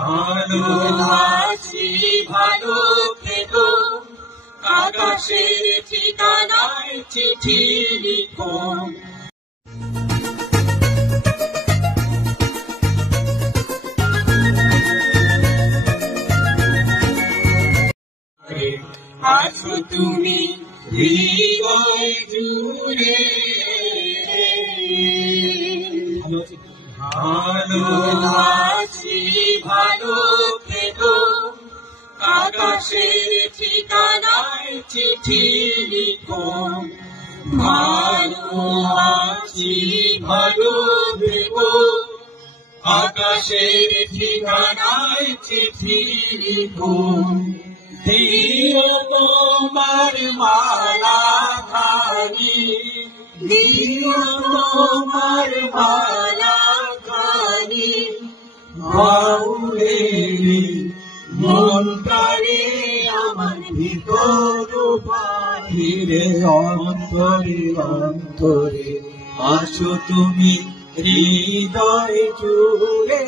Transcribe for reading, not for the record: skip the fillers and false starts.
ভালোবাসি ভালো থেকো, আকাশের ঠিকানায় চিঠি লিখো। আছো তুমি হৃদয় জুড়ে, ভালোবাসি ভালো থেকো, আকাশের ঠিকানায় চিঠি লিখো। ভালোবাসি ভালো থেকো, আকাশের ঠিকানায় চিঠি লিখো। দিও তোমার মালা খানি, দিও তোমার মালা খানি, বাউলে মনটারে আমার ভিতর বাহিরে অন্তরে অন্তরে আসো তুমি হৃদয় জুড়ে।